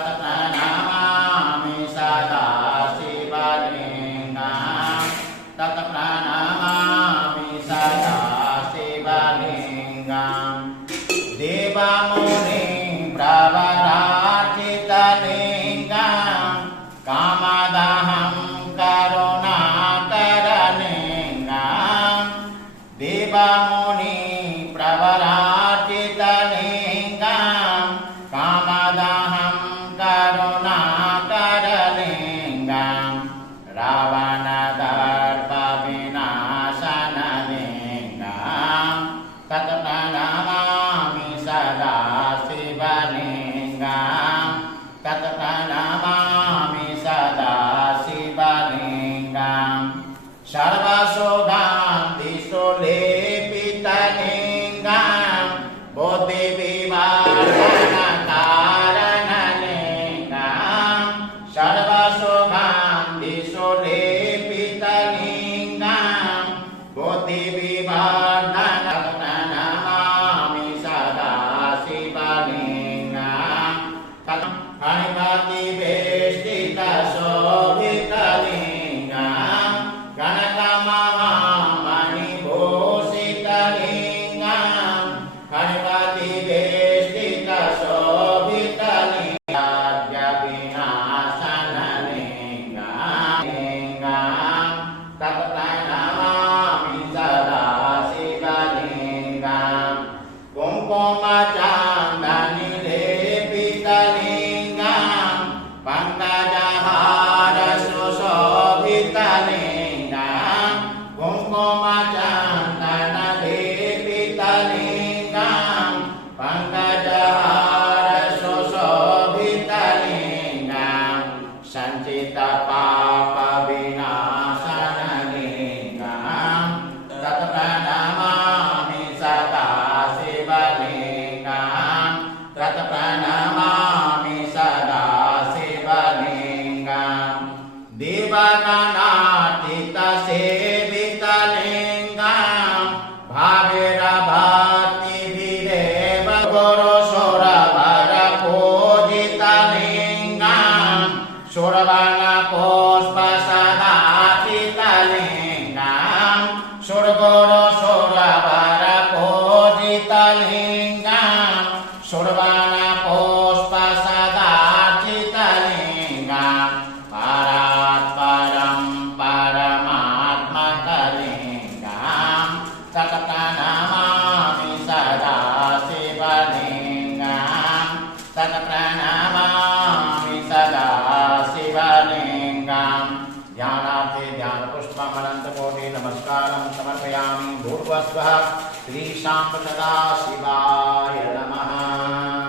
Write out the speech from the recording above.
तत्प्रणमामि सदा शिवलिङ्गं तत्प्रणमामि सदा शिवलिङ्गं देवमुनि प्रवरार्चितलिङ्गं कामदहं करुणाकरलिङ्गं देवमुनि प्रवरार्चितलिङ्गं कामदहं करुणाकरलिङ्गं रावणदर्पविनाशनलिङ्गं तत्प्रणमामि सदा शिवलिङ्गं तत्प्रणमामि सदा शिवलिङ्गं सर्वसुगन्धिसुलेपितलिङ्गं बुद्धिविवर्धनकारणलिङ्गं सर्वसुगन्धिसुलेपितलिङ्गं बुद्धिविवर्धनकारणलिङ्गं सदा शिवलिङ्गं फणिमतिवेष्टितशोभितलिङ्गं कनकमहामणिभूषितलिङ्गं फणिमतिवेष्टितशोभितलिङ्गं तत्प्रणमामि सदा शिवलिङ्गं कुङ्कुमचान्दनिलेपितलिङ्गं पङ्कजहारसुशोभितलिङ्गं कुङ्कुमचान्दनलेपितलिङ्गं पङ्कजहारसुशोभितलिङ्गं सञ्चितपापविनाशनलिङ्गं तत्प्रणमामि सदा शिवलिङ्गं तत्प्रणमामि सदा शिवलिङ्गं देवगणार्चितसेवितलिङ्गं भाविरभक्तिभिरेव गुरुसुरवरपूजितलिङ्गं सुरवनपुष्पसदाचितलिङ्गं सुरगुरुसुरवरपूजितलिङ्गं सुरवनपुष्पसदाचितलिङ्गं परात्परं परमात्मकलिङ्गं तत्प्रणमामि सदा शिवलिङ्गं तत्प्रणमामि सदा शिवलिङ्गं ध्यानार्थे ध्यानपुष्पमनन्तकोटि नमस्कारं समर्पयामि भूर्भुवः श्रीशां सदाशिवाय नमः।